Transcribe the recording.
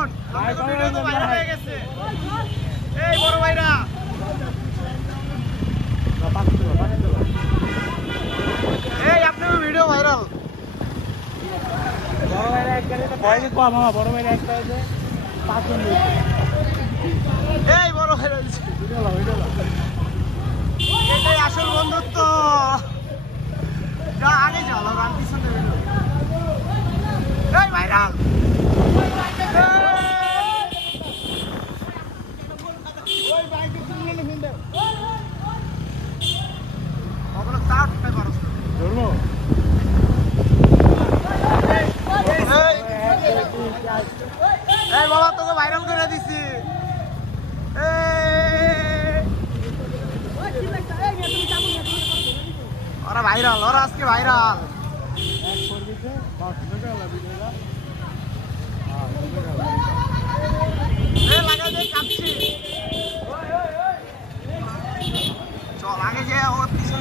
করুন, ভিডিও তো ভাইরাল হয়ে গেছে। এই বড় ভাইরা, এই আপনার ভিডিও ভাইরাল। বড় ভাইরা একটা বয়স কম আমার বড় ভাইরা একটা আছে 5 জন। এই বড় ভাইরা এটাই আসল বন্ধুত্ব। যা আগে চলো, রান পিছনে ভিডিও। এই ভাইরাল, কখনো তার উঠতে পারো ধরবো এই বাবা, তোকে ভাইরাল করে দিছি। ওরা ভাইরাল, ওরা আজকে ভাইরাল। লাগাই দে, কাঁপছি। চল আগে যে ওর পিছন